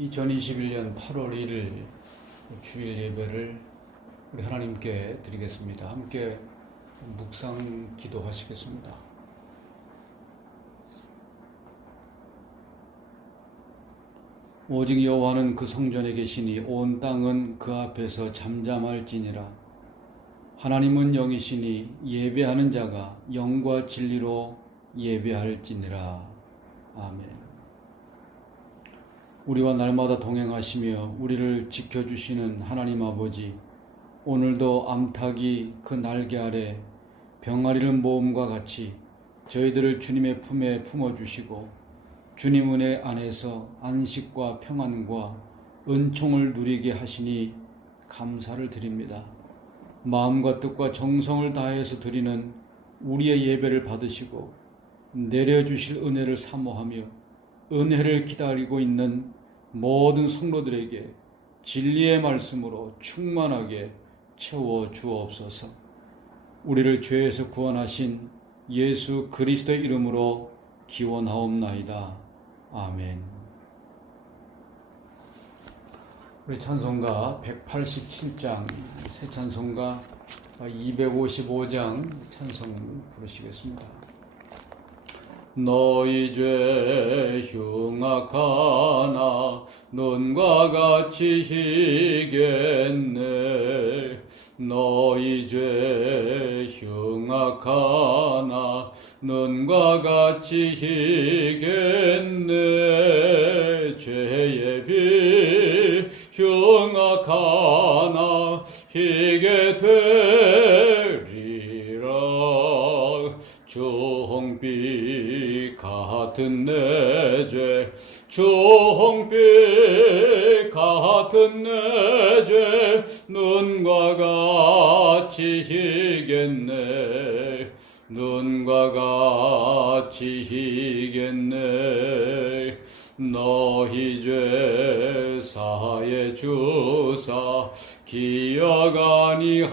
2021년 8월 1일 주일 예배를 우리 하나님께 드리겠습니다. 함께 묵상 기도하시겠습니다. 오직 여호와는 그 성전에 계시니 온 땅은 그 앞에서 잠잠할지니라. 하나님은 영이시니 예배하는 자가 영과 진리로 예배할지니라. 아멘. 우리와 날마다 동행하시며 우리를 지켜주시는 하나님 아버지, 오늘도 암탉이 그 날개 아래 병아리를 모음과 같이 저희들을 주님의 품에 품어주시고 주님 은혜 안에서 안식과 평안과 은총을 누리게 하시니 감사를 드립니다. 마음과 뜻과 정성을 다해서 드리는 우리의 예배를 받으시고 내려주실 은혜를 사모하며 은혜를 기다리고 있는 모든 성도들에게 진리의 말씀으로 충만하게 채워 주옵소서. 우리를 죄에서 구원하신 예수 그리스도의 이름으로 기원하옵나이다. 아멘. 우리 찬송가 187장, 새 찬송가 255장 찬송 부르시겠습니다. 너희 죄 흉악하나 눈과 같이 희겠네. 너희 죄 흉악하나 눈과 같이 희겠네. 죄의 비 흉악하나 희게 되리라. 주홍빛 같은 내 죄, 주홍빛 같은 내 죄, 눈과 같이 희겠네. 눈과 같이 희겠네. 너희 죄 사해 주사 기억 아니하시네.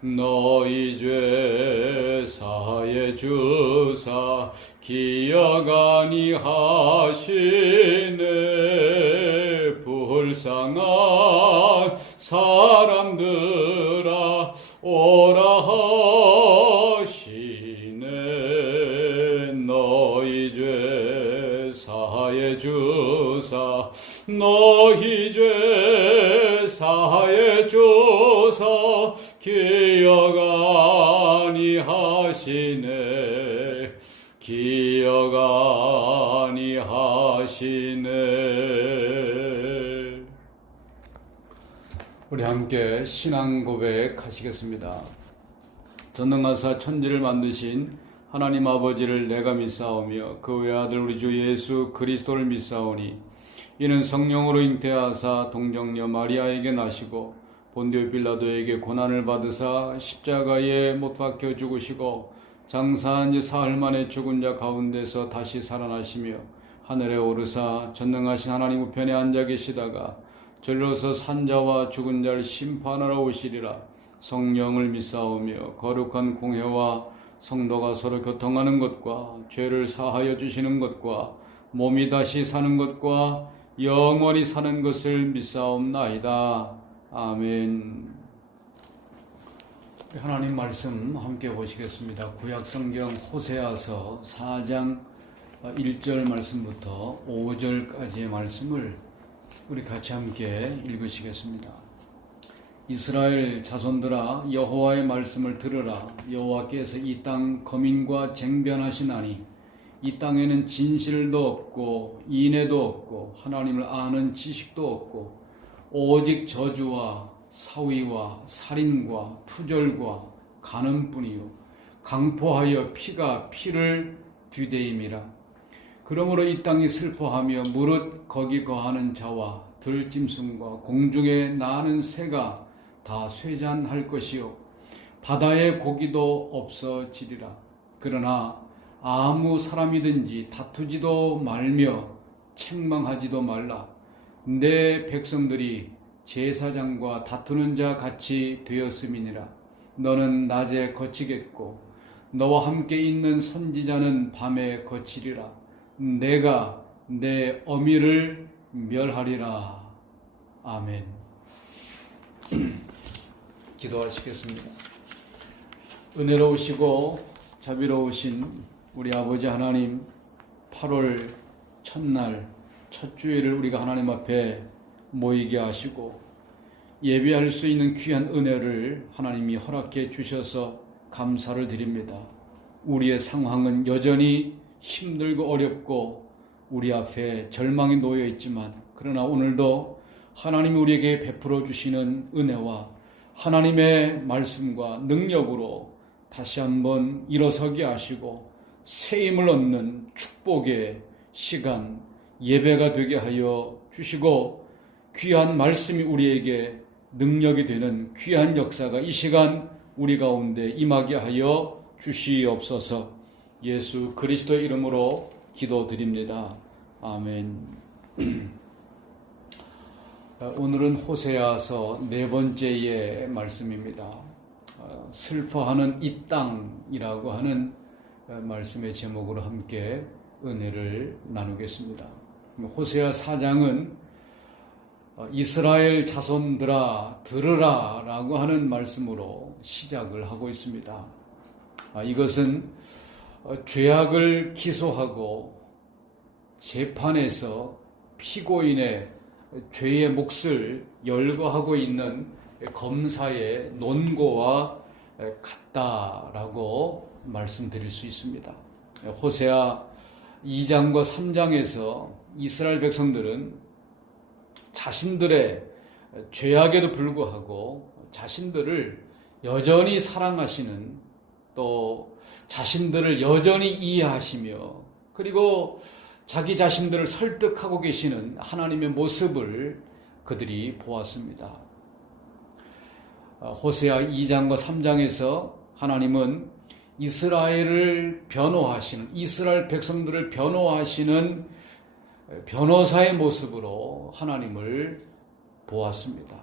너희 죄 사해 주사 기억 아니하시네. 불쌍한 사람들아 오라 하시네. 너희 죄 사해 주사 너희 죄 사해 주사 기억 아니하시네. 기억 아니하시네. 우리 함께 신앙 고백하시겠습니다. 전능하사 천지를 만드신 하나님 아버지를 내가 믿사오며 그 외아들 우리 주 예수 그리스도를 믿사오니 이는 성령으로 잉태하사 동정녀 마리아에게 나시고 본디오 빌라도에게 고난을 받으사 십자가에 못 박혀 죽으시고 장사한 지 사흘 만에 죽은 자 가운데서 다시 살아나시며 하늘에 오르사 전능하신 하나님 우편에 앉아 계시다가 절로서 산자와 죽은 자를 심판하러 오시리라. 성령을 믿사오며 거룩한 공회와 성도가 서로 교통하는 것과 죄를 사하여 주시는 것과 몸이 다시 사는 것과 영원히 사는 것을 믿사옵나이다. 아멘. 하나님 말씀 함께 보시겠습니다. 구약성경 호세아서 4장 1절 말씀부터 5절까지의 말씀을 우리 같이 함께 읽으시겠습니다. 이스라엘 자손들아 여호와의 말씀을 들으라. 여호와께서 이 땅 거민과 쟁변하시나니 이 땅에는 진실도 없고 인애도 없고 하나님을 아는 지식도 없고 오직 저주와 사위와 살인과 투절과 간음뿐이요 강포하여 피가 피를 뒤대임이라. 그러므로 이 땅이 슬퍼하며 무릇 거기 거하는 자와 들짐승과 공중에 나는 새가 다 쇠잔할 것이요 바다의 고기도 없어지리라. 그러나 아무 사람이든지 다투지도 말며 책망하지도 말라. 내 백성들이 제사장과 다투는 자 같이 되었음이니라. 너는 낮에 거치겠고 너와 함께 있는 선지자는 밤에 거치리라. 내가 내 어미를 멸하리라. 아멘. 기도하시겠습니다. 은혜로우시고 자비로우신 우리 아버지 하나님, 8월 첫날 첫 주일을 우리가 하나님 앞에 모이게 하시고 예배할 수 있는 귀한 은혜를 하나님이 허락해 주셔서 감사를 드립니다. 우리의 상황은 여전히 힘들고 어렵고 우리 앞에 절망이 놓여 있지만, 그러나 오늘도 하나님이 우리에게 베풀어 주시는 은혜와 하나님의 말씀과 능력으로 다시 한번 일어서게 하시고 새 힘을 얻는 축복의 시간, 예배가 되게 하여 주시고, 귀한 말씀이 우리에게 능력이 되는 귀한 역사가 이 시간 우리 가운데 임하게 하여 주시옵소서. 예수 그리스도의 이름으로 기도드립니다. 아멘. 오늘은 호세아서 4번째의 말씀입니다. 슬퍼하는 이 땅이라고 하는 말씀의 제목으로 함께 은혜를 나누겠습니다. 호세아 4장은 이스라엘 자손들아 들으라 라고 하는 말씀으로 시작을 하고 있습니다. 이것은 죄악을 기소하고 재판에서 피고인의 죄의 몫을 열거하고 있는 검사의 논고와 같다라고 말씀드릴 수 있습니다. 호세아 2장과 3장에서 이스라엘 백성들은 자신들의 죄악에도 불구하고 자신들을 여전히 사랑하시는, 또 자신들을 여전히 이해하시며 그리고 자기 자신들을 설득하고 계시는 하나님의 모습을 그들이 보았습니다. 호세아 2장과 3장에서 하나님은 이스라엘을 변호하시는, 이스라엘 백성들을 변호하시는 변호사의 모습으로 하나님을 보았습니다.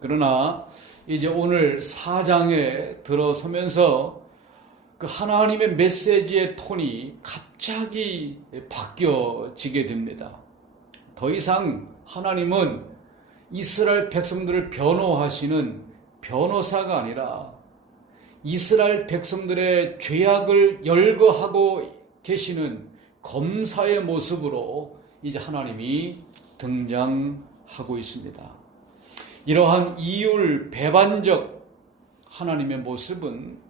그러나 이제 오늘 4장에 들어서면서 그 하나님의 메시지의 톤이 갑자기 바뀌어지게 됩니다. 더 이상 하나님은 이스라엘 백성들을 변호하시는 변호사가 아니라 이스라엘 백성들의 죄악을 열거하고 계시는 검사의 모습으로 이제 하나님이 등장하고 있습니다. 이러한 이율 배반적 하나님의 모습은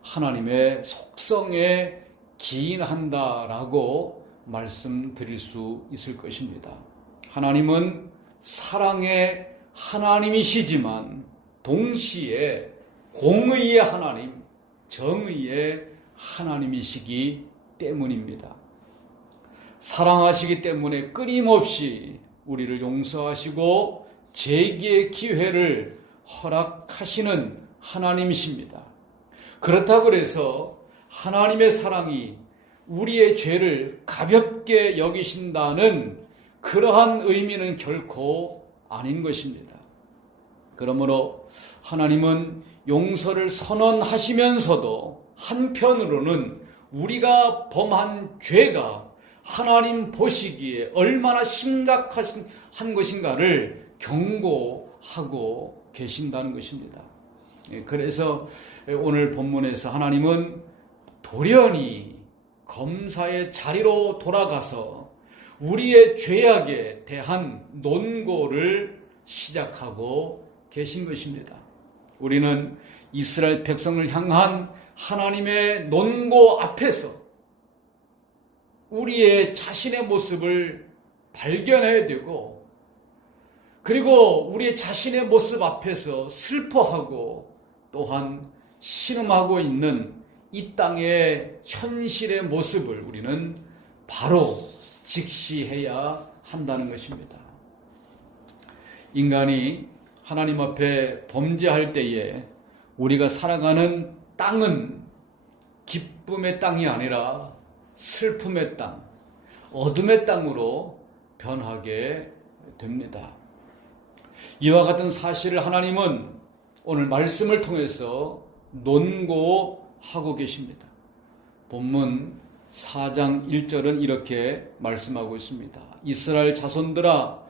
하나님의 속성에 기인한다라고 말씀드릴 수 있을 것입니다. 하나님은 사랑의 하나님이시지만 동시에 공의의 하나님, 정의의 하나님이시기 때문입니다. 사랑하시기 때문에 끊임없이 우리를 용서하시고 재기의 기회를 허락하시는 하나님이십니다. 그렇다고 해서 하나님의 사랑이 우리의 죄를 가볍게 여기신다는 그러한 의미는 결코 아닌 것입니다. 그러므로 하나님은 용서를 선언하시면서도 한편으로는 우리가 범한 죄가 하나님 보시기에 얼마나 심각한 것인가를 경고하고 계신다는 것입니다. 그래서 오늘 본문에서 하나님은 돌연히 검사의 자리로 돌아가서 우리의 죄악에 대한 논고를 시작하고 계신 것입니다. 우리는 이스라엘 백성을 향한 하나님의 논고 앞에서 우리의 자신의 모습을 발견해야 되고, 그리고 우리의 자신의 모습 앞에서 슬퍼하고 또한 신음하고 있는 이 땅의 현실의 모습을 우리는 바로 직시해야 한다는 것입니다. 인간이 하나님 앞에 범죄할 때에 우리가 살아가는 땅은 기쁨의 땅이 아니라 슬픔의 땅, 어둠의 땅으로 변하게 됩니다. 이와 같은 사실을 하나님은 오늘 말씀을 통해서 논고하고 계십니다. 본문 4장 1절은 이렇게 말씀하고 있습니다. 이스라엘 자손들아,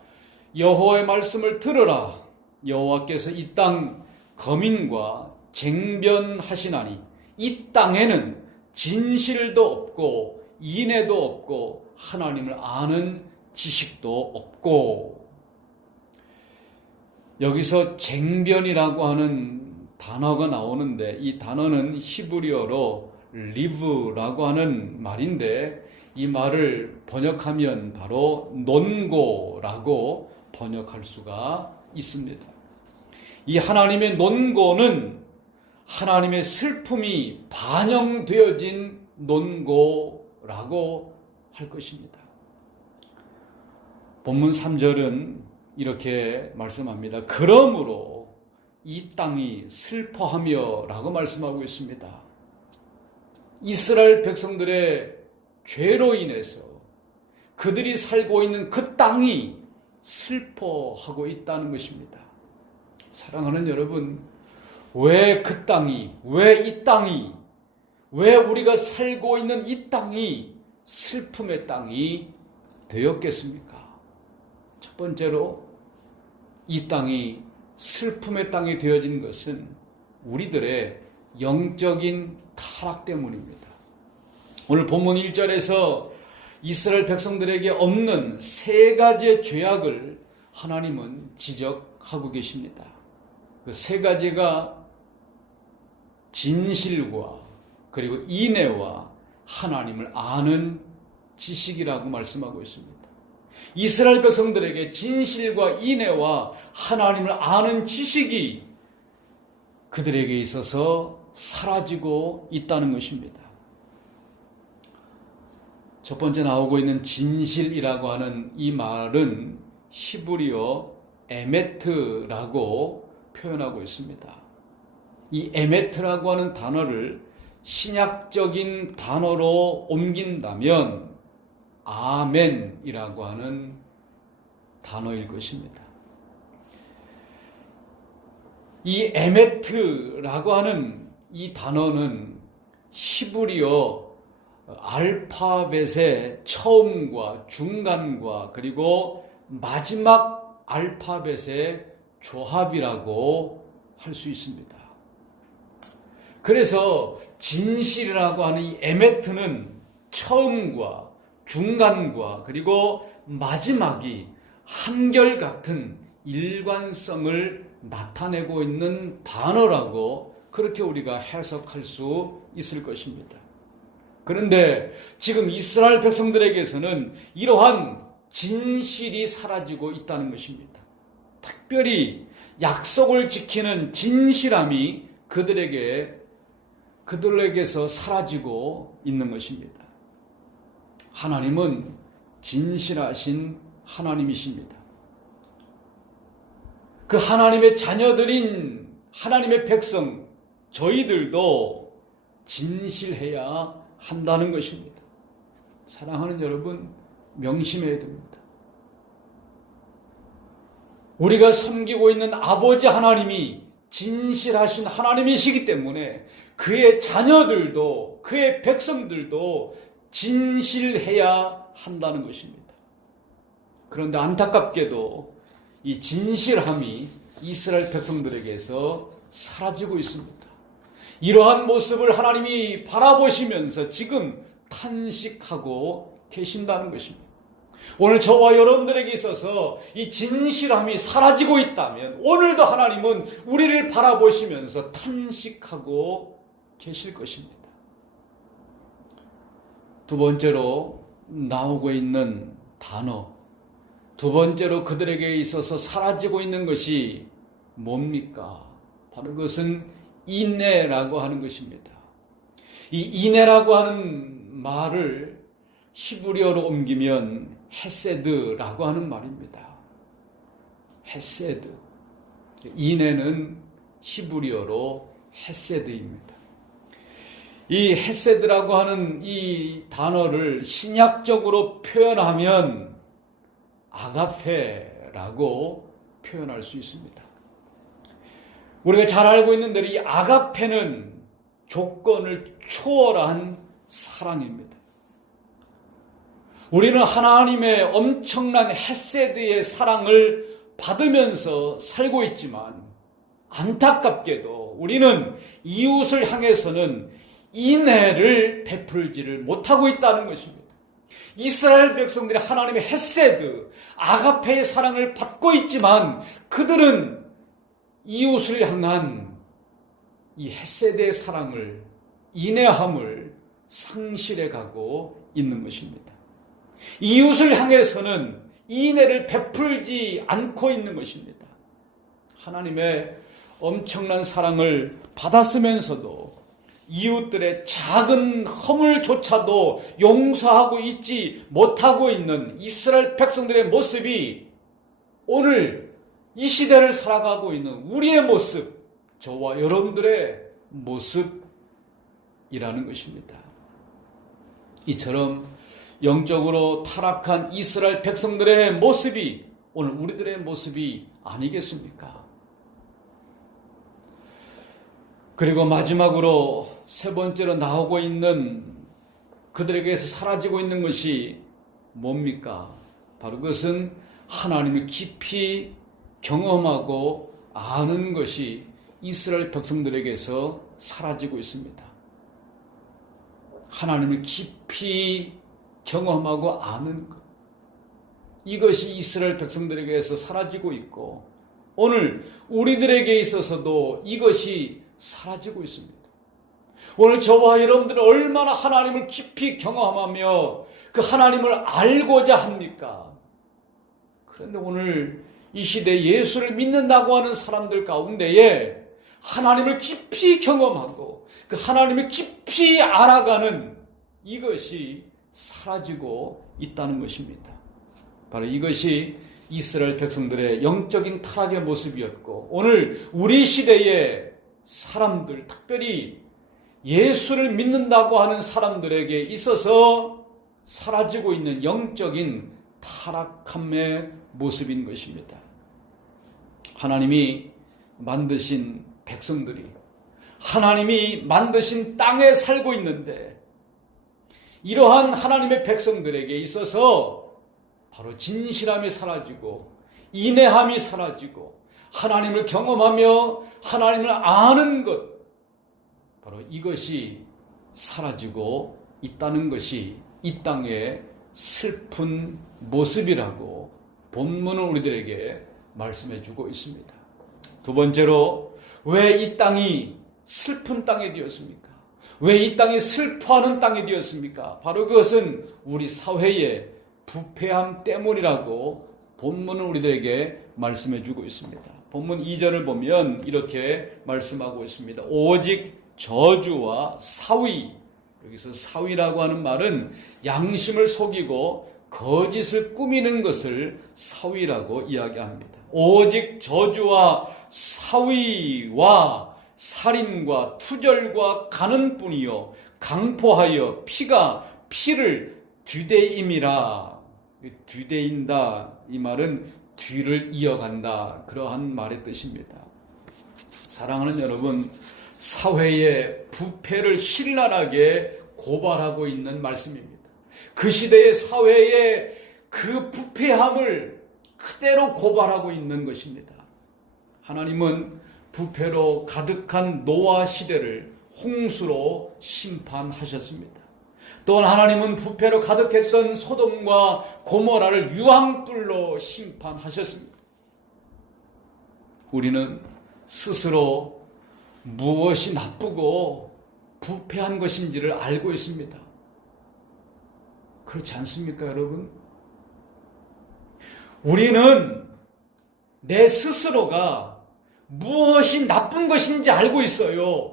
여호와의 말씀을 들으라. 여호와께서 이 땅 거민과 쟁변하시나니 이 땅에는 진실도 없고 인애도 없고 하나님을 아는 지식도 없고. 여기서 쟁변이라고 하는 단어가 나오는데, 이 단어는 히브리어로 리브라고 하는 말인데, 이 말을 번역하면 바로 논고라고 번역할 수가 있습니다. 이 하나님의 논고는 하나님의 슬픔이 반영되어진 논고라고 할 것입니다. 본문 3절은 이렇게 말씀합니다. 그러므로 이 땅이 슬퍼하며 라고 말씀하고 있습니다. 이스라엘 백성들의 죄로 인해서 그들이 살고 있는 그 땅이 슬퍼하고 있다는 것입니다. 사랑하는 여러분, 왜 그 땅이, 왜 이 땅이, 왜 우리가 살고 있는 이 땅이 슬픔의 땅이 되었겠습니까? 첫 번째로 이 땅이 슬픔의 땅이 되어진 것은 우리들의 영적인 타락 때문입니다. 오늘 본문 1절에서 이스라엘 백성들에게 없는 세 가지의 죄악을 하나님은 지적하고 계십니다. 그 세 가지가 진실과 그리고 인애와 하나님을 아는 지식이라고 말씀하고 있습니다. 이스라엘 백성들에게 진실과 인애와 하나님을 아는 지식이 그들에게 있어서 사라지고 있다는 것입니다. 첫 번째 나오고 있는 진실이라고 하는 이 말은 히브리어 에메트라고 표현하고 있습니다. 이 에메트라고 하는 단어를 신약적인 단어로 옮긴다면 아멘이라고 하는 단어일 것입니다. 이 에메트라고 하는 이 단어는 히브리어 알파벳의 처음과 중간과 그리고 마지막 알파벳의 조합이라고 할 수 있습니다. 그래서 진실이라고 하는 이 에메트는 처음과 중간과 그리고 마지막이 한결같은 일관성을 나타내고 있는 단어라고 그렇게 우리가 해석할 수 있을 것입니다. 그런데 지금 이스라엘 백성들에게서는 이러한 진실이 사라지고 있다는 것입니다. 특별히 약속을 지키는 진실함이 그들에게서 사라지고 있는 것입니다. 하나님은 진실하신 하나님이십니다. 그 하나님의 자녀들인 하나님의 백성, 저희들도 진실해야 한다는 것입니다. 사랑하는 여러분, 명심해야 됩니다. 우리가 섬기고 있는 아버지 하나님이 진실하신 하나님이시기 때문에 그의 자녀들도, 그의 백성들도 진실해야 한다는 것입니다. 그런데 안타깝게도 이 진실함이 이스라엘 백성들에게서 사라지고 있습니다. 이러한 모습을 하나님이 바라보시면서 지금 탄식하고 계신다는 것입니다. 오늘 저와 여러분들에게 있어서 이 진실함이 사라지고 있다면 오늘도 하나님은 우리를 바라보시면서 탄식하고 계실 것입니다. 두 번째로 나오고 있는 단어, 두 번째로 그들에게 있어서 사라지고 있는 것이 뭡니까? 바로 그것은 인애라고 하는 것입니다. 이 인애라고 하는 말을 히브리어로 옮기면 헤세드라고 하는 말입니다. 헤세드. 인애는 히브리어로 헤세드입니다. 이 헤세드라고 하는 이 단어를 신약적으로 표현하면 아가페라고 표현할 수 있습니다. 우리가 잘 알고 있는 대로 이 아가페는 조건을 초월한 사랑입니다. 우리는 하나님의 엄청난 헤세드의 사랑을 받으면서 살고 있지만 안타깝게도 우리는 이웃을 향해서는 인애를 베풀지를 못하고 있다는 것입니다. 이스라엘 백성들이 하나님의 헤세드, 아가페의 사랑을 받고 있지만 그들은 이웃을 향한 이 헤세드의 사랑을, 인애함을 상실해 가고 있는 것입니다. 이웃을 향해서는 인애를 베풀지 않고 있는 것입니다. 하나님의 엄청난 사랑을 받았으면서도 이웃들의 작은 허물조차도 용서하고 있지 못하고 있는 이스라엘 백성들의 모습이 오늘 이 시대를 살아가고 있는 우리의 모습, 저와 여러분들의 모습이라는 것입니다. 이처럼 영적으로 타락한 이스라엘 백성들의 모습이 오늘 우리들의 모습이 아니겠습니까? 그리고 마지막으로 세 번째로 나오고 있는 그들에게서 사라지고 있는 것이 뭡니까? 바로 그것은 하나님을 깊이 경험하고 아는 것이 이스라엘 백성들에게서 사라지고 있습니다. 하나님을 깊이 경험하고 아는 것, 이것이 이스라엘 백성들에게서 사라지고 있고 오늘 우리들에게 있어서도 이것이 사라지고 있습니다. 오늘 저와 여러분들은 얼마나 하나님을 깊이 경험하며 그 하나님을 알고자 합니까? 그런데 오늘 이 시대에 예수를 믿는다고 하는 사람들 가운데에 하나님을 깊이 경험하고 그 하나님을 깊이 알아가는 이것이 사라지고 있다는 것입니다. 바로 이것이 이스라엘 백성들의 영적인 타락의 모습이었고 오늘 우리 시대의 사람들, 특별히 예수를 믿는다고 하는 사람들에게 있어서 사라지고 있는 영적인 타락함의 모습인 것입니다. 하나님이 만드신 백성들이 하나님이 만드신 땅에 살고 있는데 이러한 하나님의 백성들에게 있어서 바로 진실함이 사라지고 인애함이 사라지고 하나님을 경험하며 하나님을 아는 것, 바로 이것이 사라지고 있다는 것이 이 땅의 슬픈 모습이라고 본문은 우리들에게 말씀해 주고 있습니다. 두 번째로 왜 이 땅이 슬픈 땅이 되었습니까? 왜 이 땅이 슬퍼하는 땅이 되었습니까? 바로 그것은 우리 사회의 부패함 때문이라고 본문은 우리들에게 말씀해 주고 있습니다. 본문 2절을 보면 이렇게 말씀하고 있습니다. 오직 저주와 사위, 여기서 사위라고 하는 말은 양심을 속이고 거짓을 꾸미는 것을 사위라고 이야기합니다. 오직 저주와 사위와 살인과 투절과 가는뿐이요 강포하여 피가 피를 뒤대임이라. 뒤대인다, 이 말은 뒤를 이어간다, 그러한 말의 뜻입니다. 사랑하는 여러분, 사회의 부패를 신랄하게 고발하고 있는 말씀입니다. 그 시대의 사회의 그 부패함을 그대로 고발하고 있는 것입니다. 하나님은 부패로 가득한 노아 시대를 홍수로 심판하셨습니다. 또한 하나님은 부패로 가득했던 소돔과 고모라를 유황불로 심판하셨습니다. 우리는 스스로 무엇이 나쁘고 부패한 것인지를 알고 있습니다. 그렇지 않습니까, 여러분? 우리는 내 스스로가 무엇이 나쁜 것인지 알고 있어요.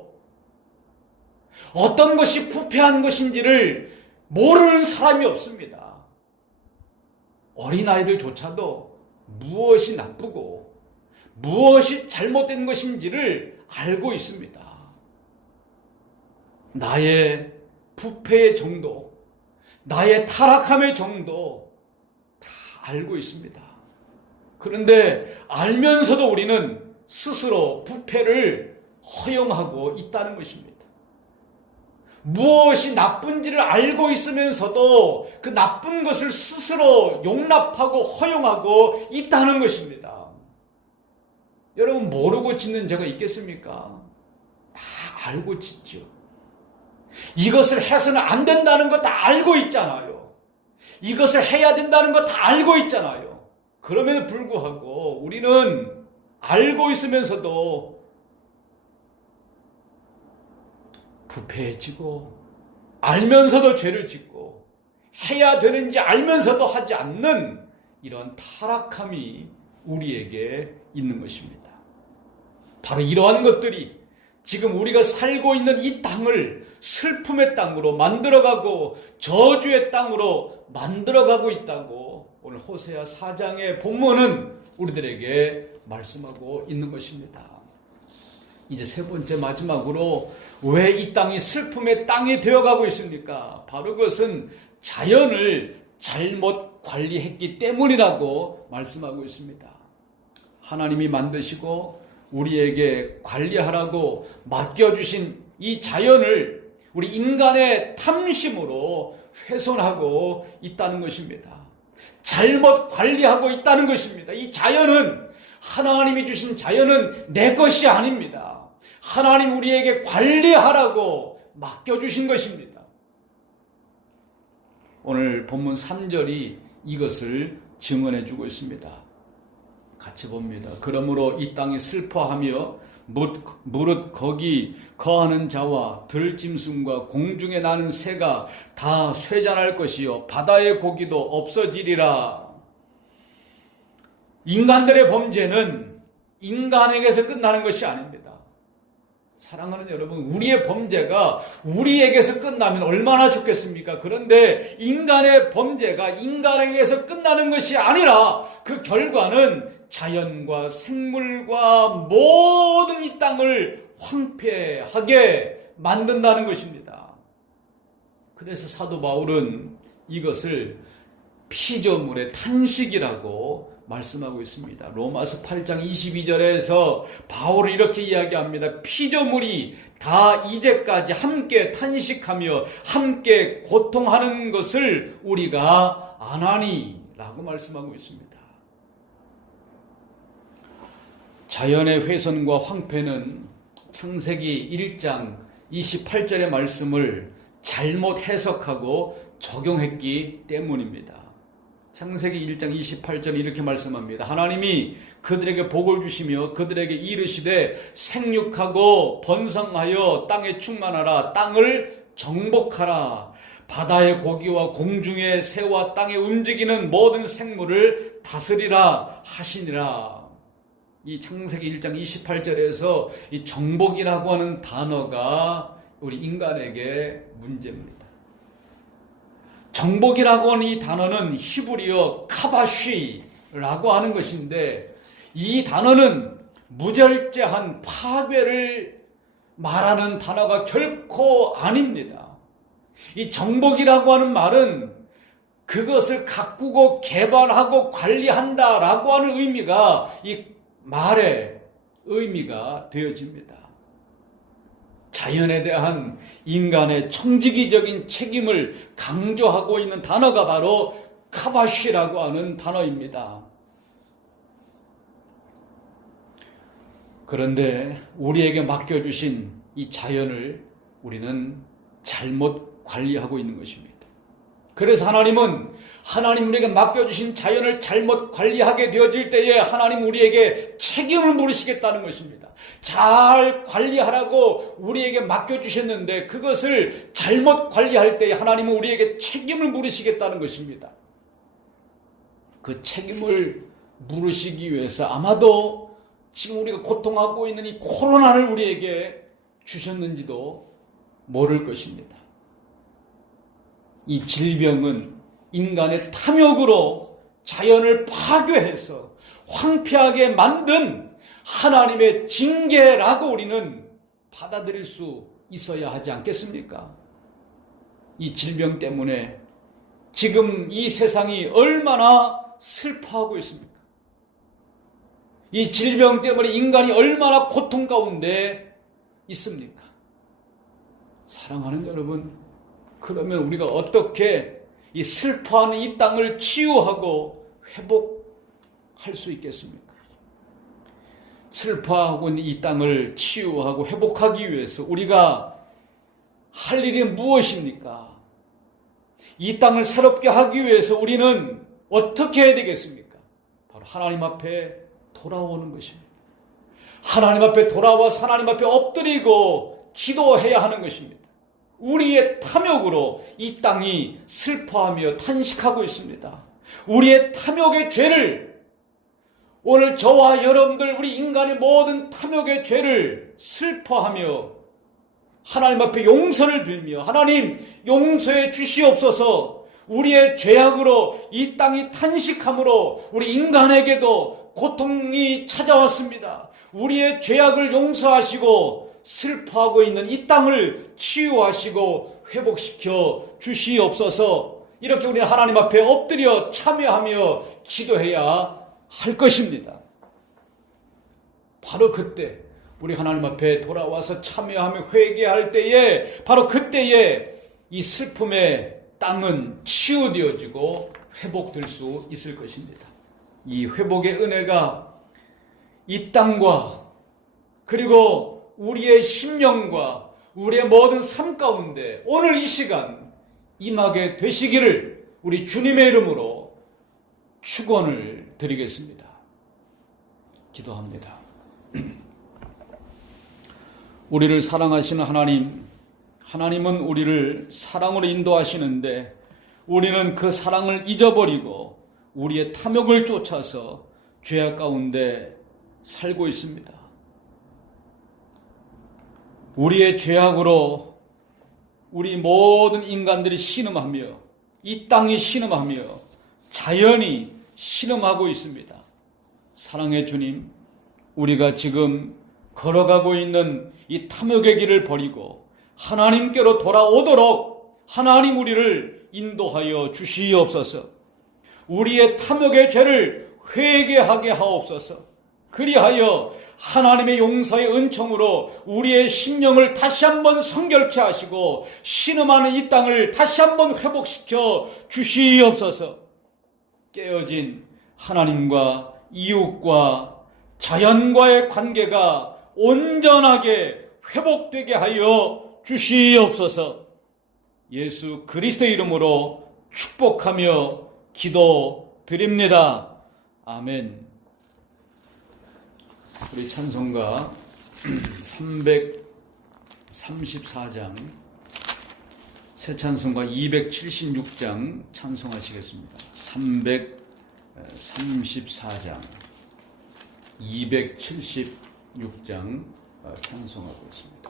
어떤 것이 부패한 것인지를 모르는 사람이 없습니다. 어린아이들조차도 무엇이 나쁘고 무엇이 잘못된 것인지를 알고 있습니다. 나의 부패의 정도, 나의 타락함의 정도 다 알고 있습니다. 그런데 알면서도 우리는 스스로 부패를 허용하고 있다는 것입니다. 무엇이 나쁜지를 알고 있으면서도 그 나쁜 것을 스스로 용납하고 허용하고 있다는 것입니다. 여러분, 모르고 짓는 죄가 있겠습니까? 다 알고 짓죠. 이것을 해서는 안 된다는 거 다 알고 있잖아요. 이것을 해야 된다는 거 다 알고 있잖아요. 그럼에도 불구하고 우리는 알고 있으면서도 부패해지고, 알면서도 죄를 짓고, 해야 되는지 알면서도 하지 않는 이러한 타락함이 우리에게 있는 것입니다. 바로 이러한 것들이 지금 우리가 살고 있는 이 땅을 슬픔의 땅으로 만들어가고 저주의 땅으로 만들어가고 있다고 오늘 호세아 4장의 본문은 우리들에게 말씀하고 있는 것입니다. 이제 세 번째, 마지막으로 왜 이 땅이 슬픔의 땅이 되어가고 있습니까? 바로 그것은 자연을 잘못 관리했기 때문이라고 말씀하고 있습니다. 하나님이 만드시고 우리에게 관리하라고 맡겨주신 이 자연을 우리 인간의 탐심으로 훼손하고 있다는 것입니다. 잘못 관리하고 있다는 것입니다. 이 자연은, 하나님이 주신 자연은 내 것이 아닙니다. 하나님 우리에게 관리하라고 맡겨주신 것입니다. 오늘 본문 3절이 이것을 증언해주고 있습니다. 같이 봅니다. 그러므로 이 땅이 슬퍼하며 무릇 거기 거하는 자와 들짐승과 공중에 나는 새가 다 쇠잔할 것이요 바다의 고기도 없어지리라. 인간들의 범죄는 인간에게서 끝나는 것이 아닙니다. 사랑하는 여러분, 우리의 범죄가 우리에게서 끝나면 얼마나 좋겠습니까? 그런데 인간의 범죄가 인간에게서 끝나는 것이 아니라 그 결과는 자연과 생물과 모든 이 땅을 황폐하게 만든다는 것입니다. 그래서 사도 바울은 이것을 피조물의 탄식이라고 말씀하고 있습니다. 로마서 8장 22절에서 바울은 이렇게 이야기합니다. 피조물이 다 이제까지 함께 탄식하며 함께 고통하는 것을 우리가 아나니 라고 말씀하고 있습니다. 자연의 훼손과 황폐는 창세기 1장 28절의 말씀을 잘못 해석하고 적용했기 때문입니다. 창세기 1장 28절 이렇게 말씀합니다. 하나님이 그들에게 복을 주시며 그들에게 이르시되 생육하고 번성하여 땅에 충만하라. 땅을 정복하라. 바다의 고기와 공중의 새와 땅에 움직이는 모든 생물을 다스리라 하시니라. 이 창세기 1장 28절에서 이 정복이라고 하는 단어가 우리 인간에게 문제입니다. 정복이라고 하는 이 단어는 히브리어 카바쉬라고 하는 것인데, 이 단어는 무절제한 파괴를 말하는 단어가 결코 아닙니다. 이 정복이라고 하는 말은 그것을 가꾸고 개발하고 관리한다라고 하는 의미가 이 말의 의미가 되어집니다. 자연에 대한 인간의 청지기적인 책임을 강조하고 있는 단어가 바로 카바쉬라고 하는 단어입니다. 그런데 우리에게 맡겨주신 이 자연을 우리는 잘못 관리하고 있는 것입니다. 그래서 하나님 우리에게 맡겨주신 자연을 잘못 관리하게 되어질 때에 하나님 우리에게 책임을 물으시겠다는 것입니다. 잘 관리하라고 우리에게 맡겨주셨는데 그것을 잘못 관리할 때에 하나님은 우리에게 책임을 물으시겠다는 것입니다. 그 책임을 물으시기 위해서 아마도 지금 우리가 고통하고 있는 이 코로나를 우리에게 주셨는지도 모를 것입니다. 이 질병은 인간의 탐욕으로 자연을 파괴해서 황폐하게 만든 하나님의 징계라고 우리는 받아들일 수 있어야 하지 않겠습니까? 이 질병 때문에 지금 이 세상이 얼마나 슬퍼하고 있습니까? 이 질병 때문에 인간이 얼마나 고통 가운데 있습니까? 사랑하는 여러분, 그러면 우리가 어떻게 이 슬퍼하는 이 땅을 치유하고 회복할 수 있겠습니까? 슬퍼하고 있는 이 땅을 치유하고 회복하기 위해서 우리가 할 일이 무엇입니까? 이 땅을 새롭게 하기 위해서 우리는 어떻게 해야 되겠습니까? 바로 하나님 앞에 돌아오는 것입니다. 하나님 앞에 돌아와서 하나님 앞에 엎드리고 기도해야 하는 것입니다. 우리의 탐욕으로 이 땅이 슬퍼하며 탄식하고 있습니다. 우리의 탐욕의 죄를, 오늘 저와 여러분들, 우리 인간의 모든 탐욕의 죄를 슬퍼하며 하나님 앞에 용서를 빌며 하나님 용서해 주시옵소서. 우리의 죄악으로 이 땅이 탄식함으로 우리 인간에게도 고통이 찾아왔습니다. 우리의 죄악을 용서하시고 슬퍼하고 있는 이 땅을 치유하시고 회복시켜 주시옵소서. 이렇게 우리 하나님 앞에 엎드려 참여하며 기도해야 할 것입니다. 바로 그때 우리 하나님 앞에 돌아와서 참여하며 회개할 때에, 바로 그때에 이 슬픔의 땅은 치유되어지고 회복될 수 있을 것입니다. 이 회복의 은혜가 이 땅과 그리고 우리의 심령과 우리의 모든 삶 가운데 오늘 이 시간 임하게 되시기를 우리 주님의 이름으로 축원을 드리겠습니다. 기도합니다. 우리를 사랑하시는 하나님, 하나님은 우리를 사랑으로 인도하시는데 우리는 그 사랑을 잊어버리고 우리의 탐욕을 쫓아서 죄악 가운데 살고 있습니다. 우리의 죄악으로 우리 모든 인간들이 신음하며 이 땅이 신음하며 자연이 신음하고 있습니다. 사랑의 주님, 우리가 지금 걸어가고 있는 이 탐욕의 길을 버리고 하나님께로 돌아오도록 하나님 우리를 인도하여 주시옵소서. 우리의 탐욕의 죄를 회개하게 하옵소서. 그리하여 하나님의 용서의 은총으로 우리의 심령을 다시 한번 성결케 하시고 신음하는 이 땅을 다시 한번 회복시켜 주시옵소서. 깨어진 하나님과 이웃과 자연과의 관계가 온전하게 회복되게 하여 주시옵소서. 예수 그리스도의 이름으로 축복하며 기도드립니다. 아멘. 우리 찬송가 334장, 새 찬송가 276장 찬송하시겠습니다. 334장 276장 찬송하고 있습니다.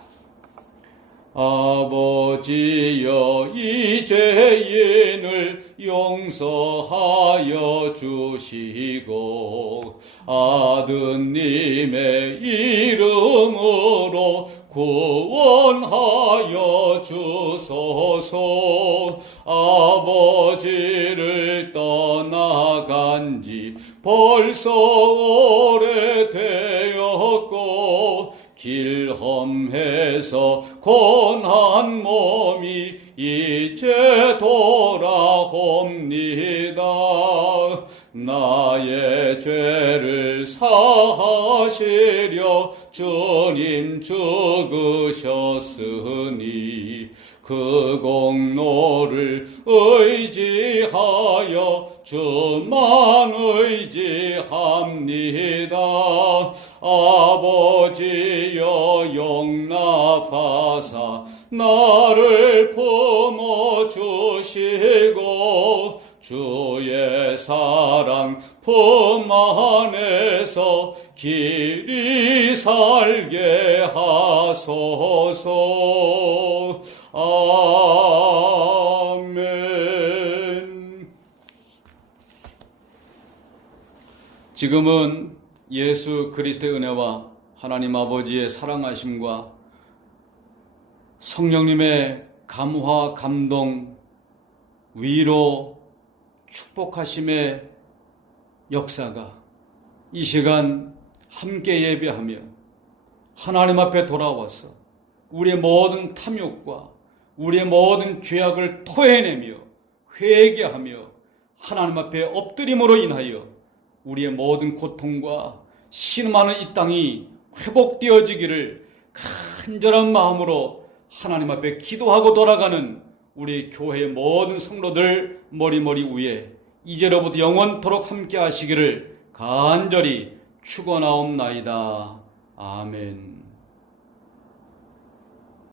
아버지여, 이 죄인을 용서하여 주시고 아드님의 이름으로 구원하여 주소서. 아버지를 떠나간 지 벌써 오래되었고 길험해서 고난 몸이 이제 돌아옵니다. 나의 죄를 사하시려 주님 죽으셨으니 그 공로를 의지하여 주만 의지합니다. 아버지여, 용납하사 나를 품어주시고 주의 사랑 품 안에서 길이 살게 하소서. 아멘. 지금은 예수 그리스도의 은혜와 하나님 아버지의 사랑하심과 성령님의 감화, 감동, 위로, 축복하심의 역사가 이 시간 함께 예배하며 하나님 앞에 돌아와서 우리의 모든 탐욕과 우리의 모든 죄악을 토해내며 회개하며 하나님 앞에 엎드림으로 인하여 우리의 모든 고통과 신음하는 이 땅이 회복되어지기를 간절한 마음으로 하나님 앞에 기도하고 돌아가는 우리 교회의 모든 성도들 머리머리 위에 이제로부터 영원토록 함께 하시기를 간절히 축원하옵나이다. 아멘.